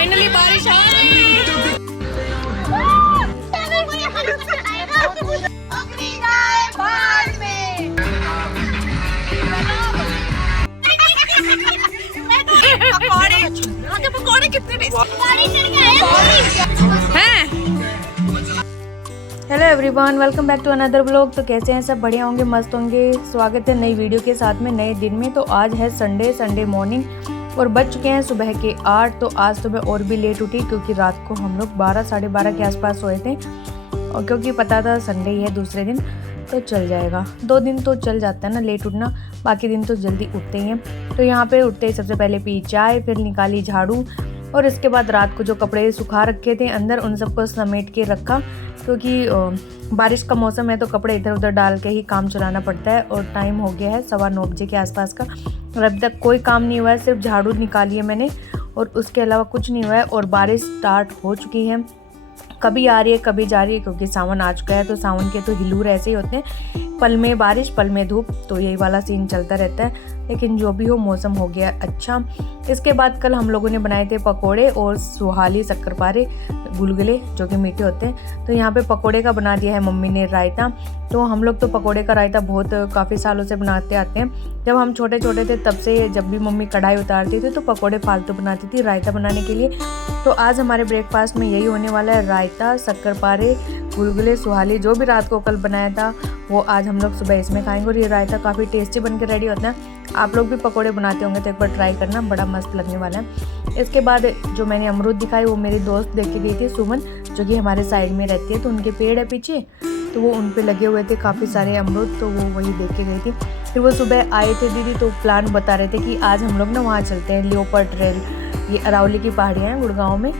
Finally बारिश आ गई। पकौड़े कितने हैं। Hello everyone, welcome back to another vlog. तो कैसे हैं सब? बढ़िया होंगे, मस्त होंगे। स्वागत है नई वीडियो के साथ में, नए दिन में। तो आज है संडे मॉर्निंग और बज चुके हैं सुबह के 8। तो आज तो मैं और भी लेट उठी क्योंकि रात को हम लोग 12 साढ़े 12 के आसपास सोए थे, और क्योंकि पता था संडे ही है, दूसरे दिन तो चल जाएगा। 2 दिन तो चल जाता है ना लेट उठना, बाकी दिन तो जल्दी उठते ही हैं। तो यहाँ पे उठते ही सबसे पहले पी चाय, फिर निकाली झाड़ू, और इसके बाद रात को जो कपड़े सुखा रखे थे अंदर उन सबको समेट के रखा, क्योंकि बारिश का मौसम है तो कपड़े इधर उधर डाल के ही काम चलाना पड़ता है। और टाइम हो गया है 9:15 बजे के आसपास का, और अभी तक कोई काम नहीं हुआ है, सिर्फ झाड़ू निकाली है मैंने और उसके अलावा कुछ नहीं हुआ है। और बारिश स्टार्ट हो चुकी है, कभी आ रही है कभी जा रही है, क्योंकि सावन आ चुका है। तो सावन के तो हिलूर ऐसे ही होते हैं, पल में बारिश पल में धूप, तो यही वाला सीन चलता रहता है। लेकिन जो भी हो, मौसम हो गया अच्छा। इसके बाद कल हम लोगों ने बनाए थे पकोड़े और सुहाली शक्करपारे गुलगुले, जो कि मीठे होते हैं। तो यहाँ पे पकोड़े का बना दिया है मम्मी ने रायता। तो हम लोग तो पकोड़े का रायता बहुत काफ़ी सालों से बनाते आते हैं। जब हम छोटे छोटे थे तब से, जब भी मम्मी कढ़ाई उतारती थी तो पकोड़े फालतू बनाती थी रायता बनाने के लिए। तो आज हमारे ब्रेकफास्ट में यही होने वाला है, रायता, शक्करपारे, गुलगुले, सुहाली। जो भी रात को कल बनाया था वो आज हम लोग सुबह इसमें खाएंगे। और ये रायता काफ़ी टेस्टी बन के रेडी होता है। आप लोग भी पकोड़े बनाते होंगे तो एक बार ट्राई करना, बड़ा मस्त लगने वाला है। इसके बाद जो मैंने अमरूद दिखाई वो मेरी दोस्त देख के गई थी, सुमन, जो कि हमारे साइड में रहती है। तो उनके पेड़ है पीछे, तो वो उन पे लगे हुए थे काफ़ी सारे अमरूद, तो वो वही देख के गई थी। फिर वो सुबह आए थे दीदी, तो प्लान बता रहे थे कि आज हम लोग ना वहाँ चलते हैं, लियोपर्ड ट्रेल, ये अरावली की पहाड़ियाँ हैं गुड़गांव में,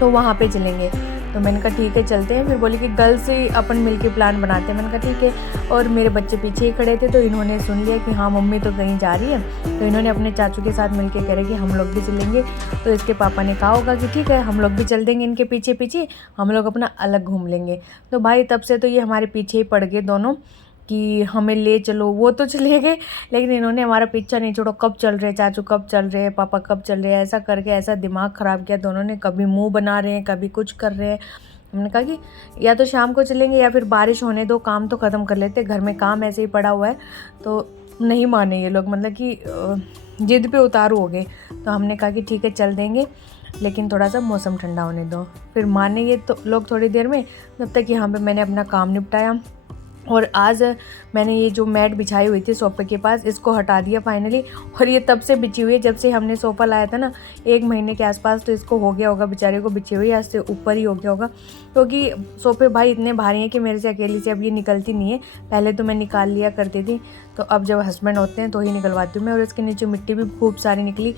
तो वहाँ पे चलेंगे। तो मैंने कहा ठीक है चलते हैं। फिर बोली कि गर्ल्स से अपन मिलके प्लान बनाते हैं। मैंने कहा ठीक है। और मेरे बच्चे पीछे ही खड़े थे, तो इन्होंने सुन लिया कि हाँ मम्मी तो कहीं जा रही है, तो इन्होंने अपने चाचू के साथ मिलके कह रहे कि हम लोग भी चलेंगे। तो इसके पापा ने कहा होगा कि ठीक है हम लोग भी चल देंगे, इनके पीछे पीछे हम लोग अपना अलग घूम लेंगे। तो भाई तब से तो ये हमारे पीछे ही पड़ गए दोनों कि हमें ले चलो। वो तो चले गए, लेकिन इन्होंने हमारा पीछा नहीं छोड़ो। कब चल रहे चाचू, कब चल रहे हैं पापा, कब चल रहे हैं, ऐसा करके ऐसा दिमाग ख़राब किया दोनों ने। कभी मुंह बना रहे हैं, कभी कुछ कर रहे हैं। हमने कहा कि या तो शाम को चलेंगे या फिर बारिश होने दो, काम तो ख़त्म कर लेते, घर में काम ऐसे ही पड़ा हुआ है। तो नहीं माने ये लोग, मतलब कि जिद पे उतारू हो गए। तो हमने कहा कि ठीक है चल देंगे, लेकिन थोड़ा सा मौसम ठंडा होने दो। फिर माने ये तो लोग थोड़ी देर में, जब तक यहाँ पे मैंने अपना काम निपटाया। और आज मैंने ये जो मैट बिछाई हुई थी सोफे के पास, इसको हटा दिया फाइनली। और ये तब से बिछी हुई है जब से हमने सोफ़ा लाया था ना, 1 महीने के आसपास। तो इसको हो गया होगा बेचारे को बिछी हुई, आज से ऊपर ही हो गया होगा, क्योंकि सोफे भाई इतने भारी हैं कि मेरे से अकेली से अब ये निकलती नहीं है। पहले तो मैं निकाल लिया करती थी, तो अब जब हस्बैंड होते हैं तो ही निकलवाती हूँ मैं। और इसके नीचे मिट्टी भी खूब सारी निकली।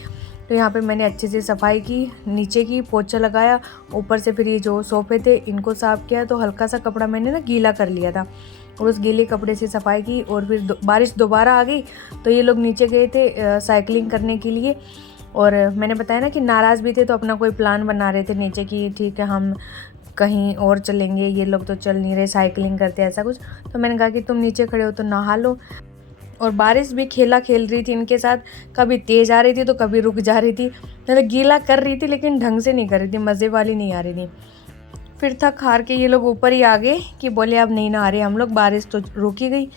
तो यहाँ पे मैंने अच्छे से सफाई की, नीचे की पोछा लगाया, ऊपर से फिर ये जो सोफ़े थे इनको साफ़ किया। तो हल्का सा कपड़ा मैंने ना गीला कर लिया था, और उस गीले कपड़े से सफाई की। और फिर बारिश दोबारा आ गई, तो ये लोग नीचे गए थे साइकिलिंग करने के लिए। और मैंने बताया ना कि नाराज़ भी थे, तो अपना कोई प्लान बना रहे थे नीचे की, ठीक है हम कहीं और चलेंगे, ये लोग तो चल नहीं रहे, साइकिलिंग करते ऐसा कुछ। तो मैंने कहा कि तुम नीचे खड़े हो तो नहा लो। और बारिश भी खेल रही थी इनके साथ, कभी तेज़ आ रही थी तो कभी रुक जा रही थी। मतलब गीला कर रही थी लेकिन ढंग से नहीं कर रही थी, मज़े वाली नहीं आ रही थी। फिर थक हार के ये लोग ऊपर ही आ गए कि बोले अब नहीं नहा रहे हम लोग, बारिश तो रुक ही गई।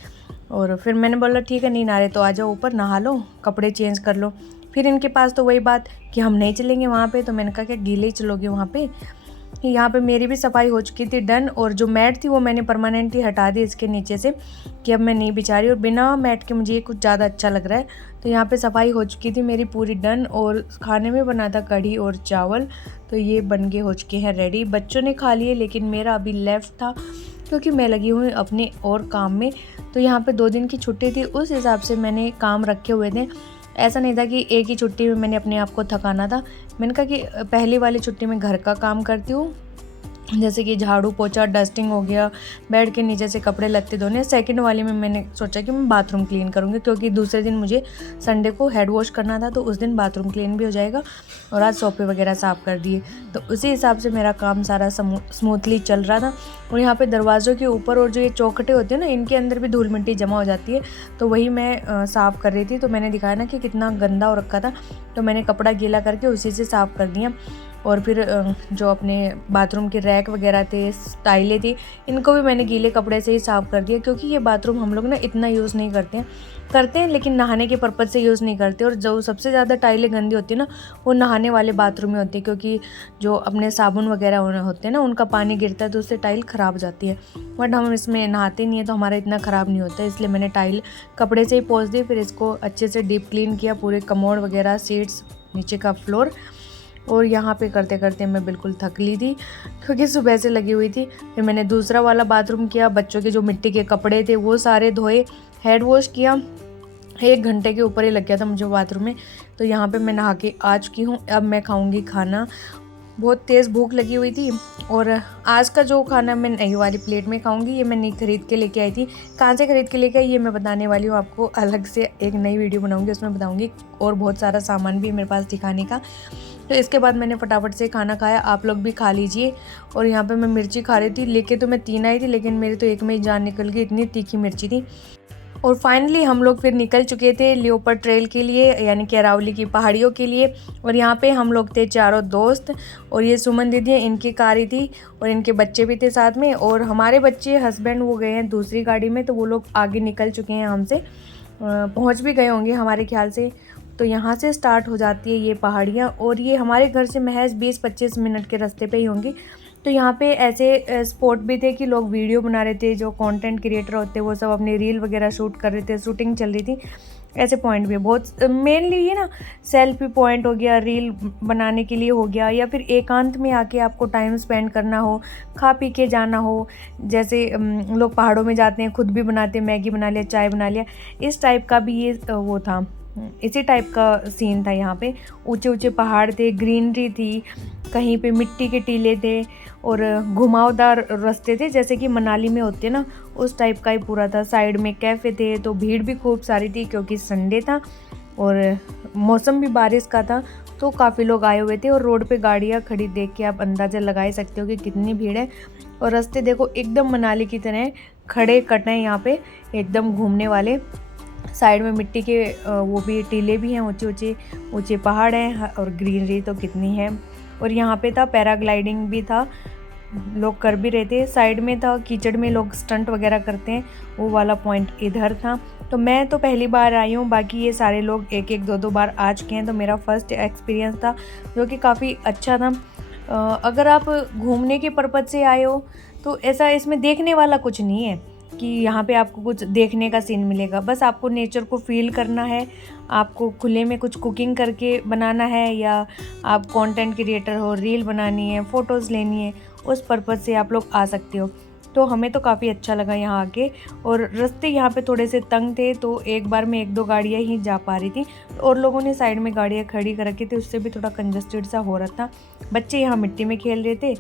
और फिर मैंने बोला ठीक है नहीं नहा रहे तो आ जाओ ऊपर, नहा लो, कपड़े चेंज कर लो। फिर इनके पास तो वही बात कि हम नहीं चलेंगे वहाँ पे। तो मैंने कहा क्या गीले ही चलोगे वहाँ पे? यहाँ पे मेरी भी सफाई हो चुकी थी डन, और जो मैट थी वो मैंने परमानेंटली हटा दी इसके नीचे से, कि अब मैं नहीं बिछा रही। और बिना मैट के मुझे ये कुछ ज़्यादा अच्छा लग रहा है। तो यहाँ पे सफाई हो चुकी थी मेरी पूरी डन। और खाने में बना था कढ़ी और चावल, तो ये बन के हो चुके हैं रेडी। बच्चों ने खा लिए, लेकिन मेरा अभी लेफ़्ट था क्योंकि मैं लगी हुई अपने और काम में। तो यहाँ पे 2 दिन की छुट्टी थी, उस हिसाब से मैंने काम रखे हुए थे। ऐसा नहीं था कि एक ही छुट्टी में मैंने अपने आप को थकाना था। मैंने कहा कि पहली वाली छुट्टी में घर का काम करती हूँ, जैसे कि झाड़ू पोछा डस्टिंग हो गया, बेड के नीचे से कपड़े लत्ते धोने। सेकंड वाले में मैंने सोचा कि मैं बाथरूम क्लीन करूँगी, क्योंकि दूसरे दिन मुझे संडे को हेड वॉश करना था, तो उस दिन बाथरूम क्लीन भी हो जाएगा। और आज सोफे वगैरह साफ़ कर दिए, तो उसी हिसाब से मेरा काम सारा स्मूथली चल रहा था। और यहाँ पे दरवाज़ों के ऊपर और जो ये चौखटे होते हैं ना, इनके अंदर भी धूल मिट्टी जमा हो जाती है, तो वही मैं साफ़ कर रही थी। तो मैंने दिखाया ना कि कितना गंदा हो रखा था, तो मैंने कपड़ा गीला करके उसी से साफ़ कर दिया। और फिर जो अपने बाथरूम के रैक वगैरह थे, टाइलें थी, इनको भी मैंने गीले कपड़े से ही साफ़ कर दिया, क्योंकि ये बाथरूम हम लोग ना इतना यूज़ नहीं करते हैं लेकिन नहाने के पर्पज़ से यूज़ नहीं करते। और जो सबसे ज़्यादा टाइलें गंदी होती है ना, वो नहाने वाले बाथरूम में होती है, क्योंकि जो अपने साबुन वगैरह होते हैं ना, उनका पानी गिरता है तो उससे टाइल ख़राब हो जाती है। बट हम इसमें नहाते नहीं है तो हमारा इतना ख़राब नहीं होता, इसलिए मैंने टाइल कपड़े से ही पोंछ दी। फिर इसको अच्छे से डीप क्लीन किया, पूरे कमोड वगैरह, सीट्स, नीचे का फ्लोर। और यहाँ पे करते करते मैं बिल्कुल थक ली थी, क्योंकि सुबह से लगी हुई थी। फिर मैंने दूसरा वाला बाथरूम किया, बच्चों के जो मिट्टी के कपड़े थे वो सारे धोए, हेड वॉश किया। 1 घंटे के ऊपर ही लग गया था मुझे बाथरूम में। तो यहाँ पे मैं नहा के आ चुकी हूँ। अब मैं खाऊंगी खाना। बहुत तेज़ भूख लगी हुई थी, और आज का जो खाना मैं नई वाली प्लेट में खाऊंगी, ये मैं नई खरीद के लेके आई थी। कहाँ से खरीद के लेके आई ये मैं बताने वाली हूँ आपको, अलग से एक नई वीडियो बनाऊंगी, उसमें बताऊंगी। और बहुत सारा सामान भी है मेरे पास दिखाने का। तो इसके बाद मैंने फटाफट से खाना खाया, आप लोग भी खा लीजिए। और यहाँ पे मैं मिर्ची खा रही थी, लेके तो मैं 3 आई थी, लेकिन मेरी तो एक में ही जान निकल गई, इतनी तीखी मिर्ची थी। और फाइनली हम लोग फिर निकल चुके थे लियोपर्ड ट्रेल के लिए, यानी कि अरावली की पहाड़ियों के लिए। और यहाँ पे हम लोग थे चारों दोस्त, और ये सुमन दीदी है, इनकी कार ही थी, और इनके बच्चे भी थे साथ में। और हमारे बच्चे हस्बैंड वो गए हैं दूसरी गाड़ी में, तो वो लोग आगे निकल चुके हैं हमसे, पहुँच भी गए होंगे हमारे ख्याल से। तो यहाँ से स्टार्ट हो जाती है ये पहाड़ियाँ, और ये हमारे घर से महज 20-25 मिनट के रास्ते पे ही होंगी। तो यहाँ पे ऐसे स्पॉट भी थे कि लोग वीडियो बना रहे थे, जो कंटेंट क्रिएटर होते हैं वो सब अपनी रील वगैरह शूट कर रहे थे, शूटिंग चल रही थी। ऐसे पॉइंट भी बहुत, मेनली ये ना सेल्फी पॉइंट हो गया, रील बनाने के लिए हो गया, या फिर एकांत में आके आपको टाइम स्पेंड करना हो, खा पी के जाना हो। जैसे लोग पहाड़ों में जाते हैं, खुद भी बनाते हैं, मैगी बना लिया, चाय बना लिया, इस टाइप का भी ये वो था, इसी टाइप का सीन था। यहाँ पे ऊंचे ऊंचे पहाड़ थे, ग्रीनरी थी, कहीं पे मिट्टी के टीले थे, और घुमावदार रास्ते थे, जैसे कि मनाली में होते ना, उस टाइप का ही पूरा था। साइड में कैफ़े थे, तो भीड़ भी खूब सारी थी, क्योंकि संडे था और मौसम भी बारिश का था, तो काफ़ी लोग आए हुए थे। और रोड पे गाड़ियाँ खड़ी देख के आप अंदाज़ा लगा ही सकते हो कि कितनी भीड़ है। और रास्ते देखो एकदम मनाली की तरह खड़े कट हैं यहाँ पे, एकदम घूमने वाले। साइड में मिट्टी के वो भी टीले भी हैं, ऊंचे पहाड़ हैं, और ग्रीनरी तो कितनी है। और यहाँ पे था पैराग्लाइडिंग भी था, लोग कर भी रहे थे। साइड में था कीचड़ में लोग स्टंट वगैरह करते हैं, वो वाला पॉइंट इधर था। तो मैं तो पहली बार आई हूँ, बाकी ये सारे लोग 1-2 बार आ चुके हैं। तो मेरा फर्स्ट एक्सपीरियंस था, जो कि काफ़ी अच्छा था। अगर आप घूमने के पर्पज़ से आए हो तो ऐसा इसमें देखने वाला कुछ नहीं है कि यहाँ पे आपको कुछ देखने का सीन मिलेगा। बस आपको नेचर को फील करना है, आपको खुले में कुछ कुकिंग करके बनाना है, या आप कंटेंट क्रिएटर हो, रील बनानी है, फ़ोटोज़ लेनी है, उस पर्पज़ से आप लोग आ सकते हो। तो हमें तो काफ़ी अच्छा लगा यहाँ आके। और रास्ते यहाँ पे थोड़े से तंग थे, तो एक बार में 1-2 गाड़ियाँ ही जा पा रही थी, और लोगों ने साइड में गाड़ियाँ खड़ी कर रखी थी, उससे भी थोड़ा कंजस्टेड सा हो रहा था। बच्चे यहाँ मिट्टी में खेल रहे थे,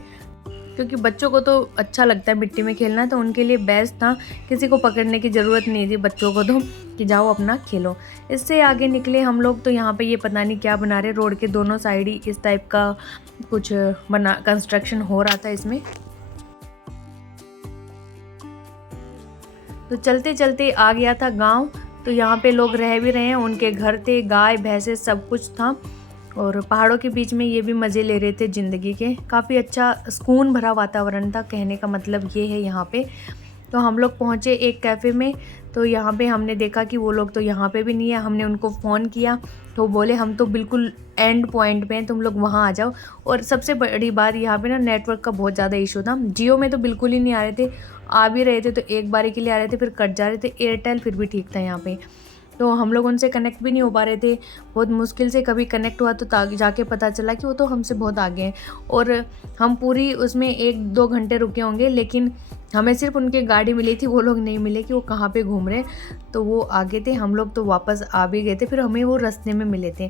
क्योंकि बच्चों को तो अच्छा लगता है मिट्टी में खेलना, तो उनके लिए बेस्ट था। किसी को पकड़ने की ज़रूरत नहीं थी बच्चों को, तो कि जाओ अपना खेलो। इससे आगे निकले हम लोग, तो यहाँ पे ये पता नहीं क्या बना रहे, रोड के दोनों साइड ही इस टाइप का कुछ कंस्ट्रक्शन हो रहा था इसमें। तो चलते चलते आ गया था गांव। तो यहाँ पे लोग रह भी रहे हैं, उनके घर थे, गाय भैंसे सब कुछ था, और पहाड़ों के बीच में ये भी मज़े ले रहे थे ज़िंदगी के। काफ़ी अच्छा सुकून भरा वातावरण था, कहने का मतलब ये है यहाँ पे। तो हम लोग पहुँचे एक कैफ़े में, तो यहाँ पे हमने देखा कि वो लोग तो यहाँ पे भी नहीं है। हमने उनको फ़ोन किया, तो बोले हम तो बिल्कुल एंड पॉइंट पे हैं, तुम लोग वहाँ आ जाओ। और सबसे बड़ी बात, यहाँ पे ना नेटवर्क का बहुत ज़्यादा इशू था। जियो में तो बिल्कुल ही नहीं आ रहे थे, आ भी रहे थे तो एक बारी के लिए आ रहे थे, फिर कट जा रहे थे। एयरटेल फिर भी ठीक था यहाँ पे, तो हम लोग उनसे कनेक्ट भी नहीं हो पा रहे थे। बहुत मुश्किल से कभी कनेक्ट हुआ, तो जाके पता चला कि वो तो हमसे बहुत आगे हैं। और हम पूरी उसमें 1-2 घंटे रुके होंगे, लेकिन हमें सिर्फ उनकी गाड़ी मिली थी, वो लोग नहीं मिले कि वो कहाँ पे घूम रहे। तो वो आगे थे, हम लोग तो वापस आ भी गए थे। फिर हमें वो रास्ते में मिले थे,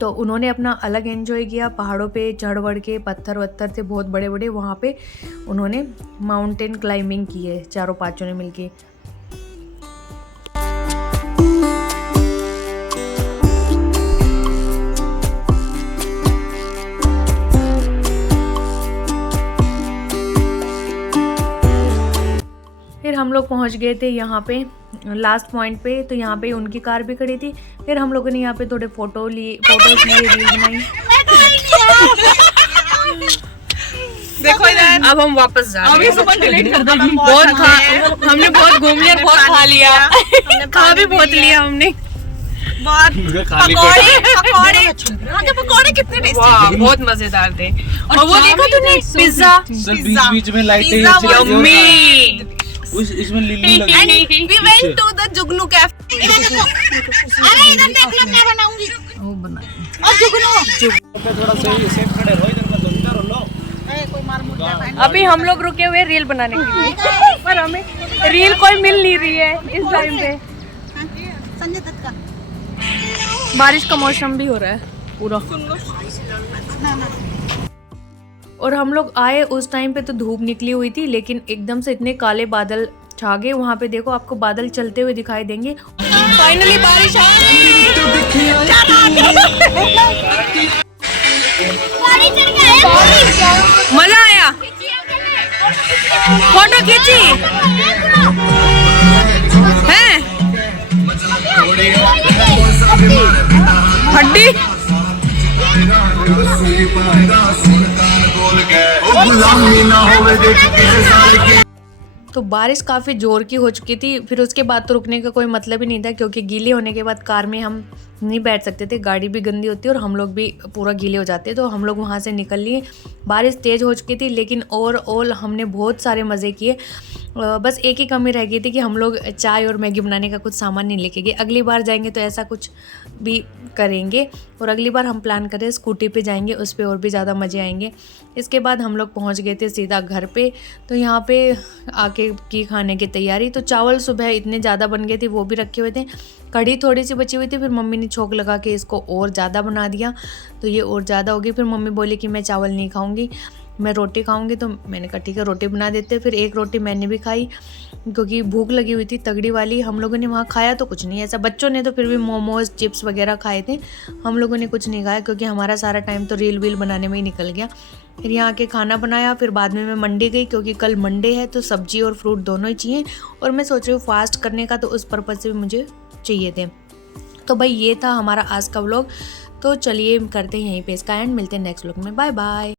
तो उन्होंने अपना अलग एंजॉय किया। पहाड़ों पे चढ़ बढ़ के, पत्थर वत्थर थे बहुत बड़े बड़े, वहाँ पे उन्होंने माउंटेन क्लाइंबिंग की है 4-5 ने मिलके। फिर हम लोग पहुंच गए थे यहाँ पे लास्ट पॉइंट पे, तो यहाँ पे उनकी कार भी खड़ी थी। फिर हम लोगों ने यहाँ पे थोड़े फोटोज़ लिए, रील बनाई। देखो इधर, अब हम वापस जा रहे हैं। सुबह डिलीट कर दो। हमने बहुत घूम लिया, बहुत खा लिया, खा भी बहुत लिया हमने। पकौड़े कितने टेस्टी, वाह बहुत मजेदार थे। और वो देखा तूने पिज्जा, बीच में लाइटें यम्मी। इसमें लिली लगी। We went to the Jugnu cafe. अरे इधर देख लो क्या बनाऊंगी। वो बना और जुगनू थोड़ा सही सेट खड़े रहो, इधर मत इधर लो। कोई मार मुर्गा है। अभी हम लोग रुके हुए रील बनाने के लिए, पर हमें रील कोई मिल नहीं रही है इस टाइम पे। संजय दत्त का बारिश का मौसम भी हो रहा है पूरा। और हम लोग आए उस टाइम पे तो धूप निकली हुई थी, लेकिन एकदम से इतने काले बादल छा गए। वहाँ पे देखो आपको बादल चलते हुए दिखाई देंगे। फाइनली बारिश आ गई। मजा आया, फोटो खींची है हड्डी। तो बारिश काफ़ी ज़ोर की हो चुकी थी, फिर उसके बाद तो रुकने का कोई मतलब ही नहीं था, क्योंकि गीले होने के बाद कार में हम नहीं बैठ सकते थे, गाड़ी भी गंदी होती है और हम लोग भी पूरा गीले हो जाते। तो हम लोग वहाँ से निकल लिए। बारिश तेज़ हो चुकी थी, लेकिन ओवरऑल हमने बहुत सारे मज़े किए। बस एक ही कमी रह गई थी कि हम लोग चाय और मैगी बनाने का कुछ सामान नहीं लेके गए। अगली बार जाएंगे तो ऐसा कुछ भी करेंगे, और अगली बार हम प्लान करें स्कूटी पे जाएंगे, उस पर और भी ज़्यादा मज़े आएंगे। इसके बाद हम लोग पहुंच गए थे सीधा घर पे। तो यहाँ पे आके की खाने की तैयारी। तो चावल सुबह इतने ज़्यादा बन गए थे, वो भी रखे हुए थे। कढ़ी थोड़ी सी बची हुई थी, फिर मम्मी ने छोंक लगा के इसको और ज़्यादा बना दिया, तो ये और ज़्यादा होगी। फिर मम्मी बोली कि मैं चावल नहीं खाऊंगी, मैं रोटी खाऊंगी। तो मैंने कहा ठीक है रोटी बना देते। फिर एक रोटी मैंने भी खाई, क्योंकि भूख लगी हुई थी तगड़ी वाली। हम लोगों ने वहाँ खाया तो कुछ नहीं ऐसा, बच्चों ने तो फिर भी मोमोज चिप्स वगैरह खाए थे, हम लोगों ने कुछ नहीं खाया, क्योंकि हमारा सारा टाइम तो रील वील बनाने में ही निकल गया। फिर यहाँ आके खाना बनाया, फिर बाद में मैं मंडी गई, क्योंकि कल मंडे है तो सब्जी और फ्रूट दोनों ही चाहिए, और मैं सोच रही हूँ फास्ट करने का, तो उस पर्पज़ से भी मुझे चाहिए थे। तो भाई ये था हमारा आज का व्लॉग। तो चलिए करते हैं यहीं पे इसका एंड, मिलते हैं नेक्स्ट व्लॉग में। Bye bye.